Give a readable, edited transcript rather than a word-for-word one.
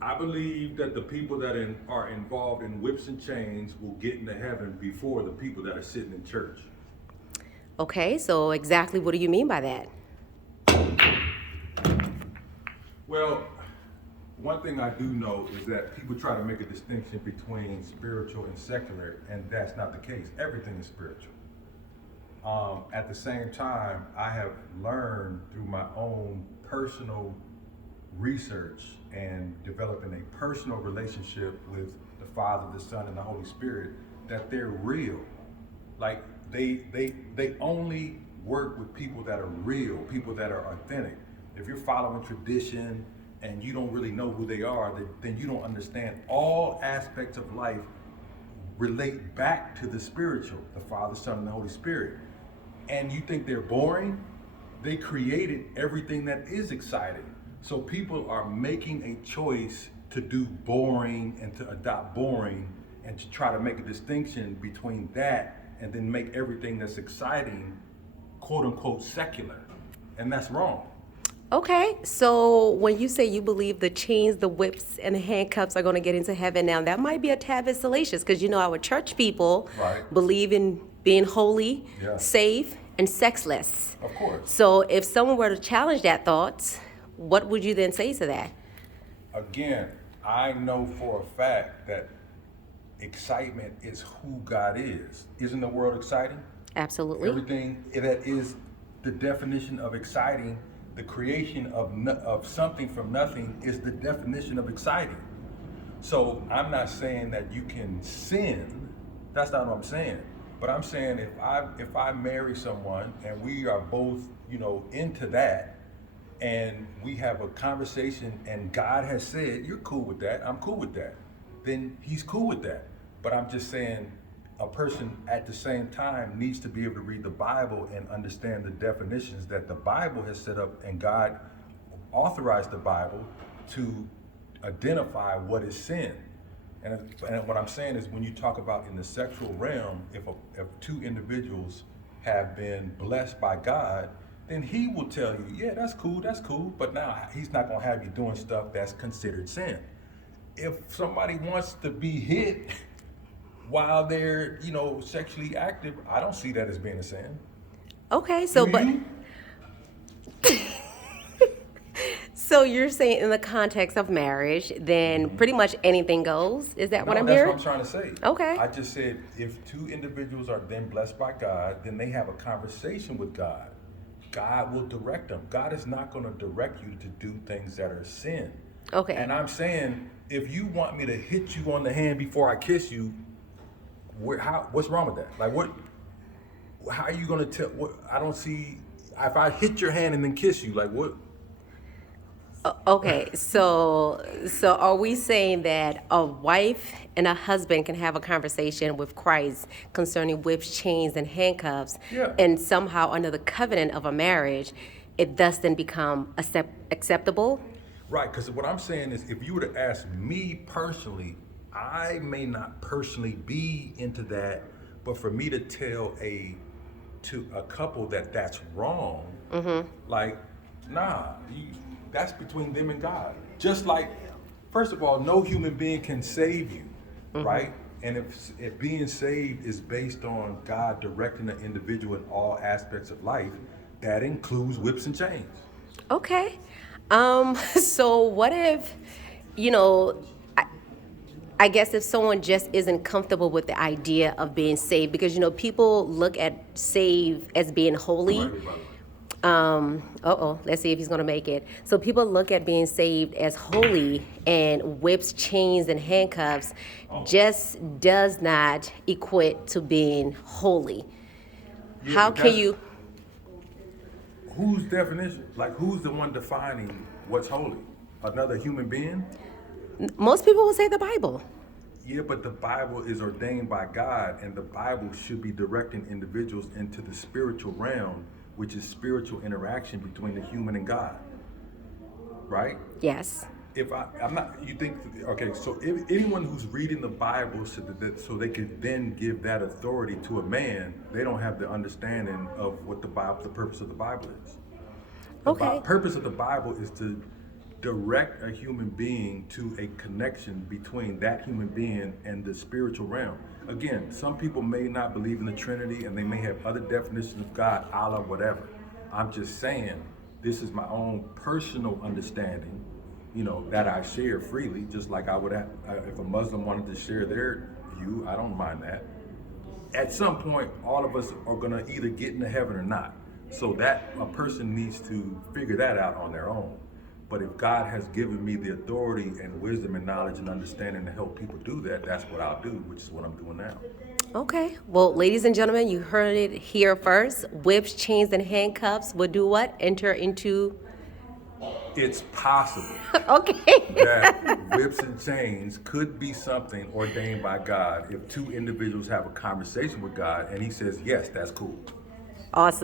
I believe that the people that are involved in whips and chains will get into heaven before the people that are sitting in church. Okay, so exactly what do you mean by that? Well, one thing I do know is that people try to make a distinction between spiritual and secular, and that's not the case. Everything is spiritual. At the same time, I have learned through my own personal research and developing a personal relationship with the Father, the Son, and the Holy Spirit that they're real. Like they only work with people that are real, people that are authentic. If you're following tradition and you don't really know who they are, then you don't understand all aspects of life relate back to the spiritual, the Father, Son, and the Holy Spirit. And you think they're boring? They created everything that is exciting. So people are making a choice to do boring and to adopt boring and to try to make a distinction between that and then make everything that's exciting quote unquote secular. And that's wrong. Okay, so when you say you believe the chains, the whips, and the handcuffs are going to get into heaven now, that might be a tad bit salacious because you know our church people Right. believe in being holy, Yeah. safe, and sexless. Of course. So if someone were to challenge that thought, what would you then say to that? Again, I know for a fact that excitement is who God is. Isn't the world exciting? Absolutely. Everything that is the definition of exciting, the creation of something from nothing is the definition of exciting. So I'm not saying that you can sin. That's not what I'm saying. But I'm saying if I marry someone and we are both, into that, and we have a conversation and God has said, you're cool with that, I'm cool with that, then he's cool with that. But I'm just saying a person at the same time needs to be able to read the Bible and understand the definitions that the Bible has set up, and God authorized the Bible to identify what is sin. And what I'm saying is when you talk about in the sexual realm, if two individuals have been blessed by God, then he will tell you, yeah, that's cool, but now he's not gonna have you doing stuff that's considered sin. If somebody wants to be hit while they're, sexually active, I don't see that as being a sin. Okay, Do so but you? so you're saying in the context of marriage, then pretty much anything goes. Is that what No, I'm that's what hearing? I'm trying to say. Okay. I just said if two individuals are then blessed by God, then they have a conversation with God. God will direct them. God is not going to direct you to do things that are sin. Okay. And I'm saying, if you want me to hit you on the hand before I kiss you, what's wrong with that? Like, what? How are you going to tell? What? I don't see. If I hit your hand and then kiss you, like what? Okay, so are we saying that a wife and a husband can have a conversation with Christ concerning whips, chains, and handcuffs, Yeah. and somehow under the covenant of a marriage, it thus then become acceptable? Right, because what I'm saying is, if you were to ask me personally, I may not personally be into that, but for me to tell to a couple that that's wrong, like, nah, that's between them and God. Just like, first of all, no human being can save you, right? And if being saved is based on God directing the individual in all aspects of life, that includes whips and chains. Okay. So what if, you know, I, I guess if someone just isn't comfortable with the idea of being saved, because people look at save as being holy. Right, right. Let's see if he's gonna make it. So people look at being saved as holy, and whips, chains, and handcuffs just does not equate to being holy. Yeah, How but can that's you? whose definition? Like, who's the one defining what's holy? Another human being? Most people will say the Bible. Yeah, but the Bible is ordained by God, and the Bible should be directing individuals into the spiritual realm, which is spiritual interaction between the human and God, right? Yes. If I'm not, you think, okay, so if anyone who's reading the Bible so they can then give that authority to a man, they don't have the understanding of what the purpose of the Bible is. The Okay. purpose of the Bible is to direct a human being to a connection between that human being and the spiritual realm. Again, some people may not believe in the Trinity and they may have other definitions of God, Allah, whatever. I'm just saying, this is my own personal understanding, that I share freely, just like I would have, if a Muslim wanted to share their view, I don't mind that. At some point, all of us are gonna either get into heaven or not. So that a person needs to figure that out on their own. But if God has given me the authority and wisdom and knowledge and understanding to help people do that, that's what I'll do, which is what I'm doing now. Okay. Well, ladies and gentlemen, you heard it here first. Whips, chains, and handcuffs will do what? Enter into. It's possible Okay. that whips and chains could be something ordained by God if two individuals have a conversation with God and he says, yes, that's cool. Awesome.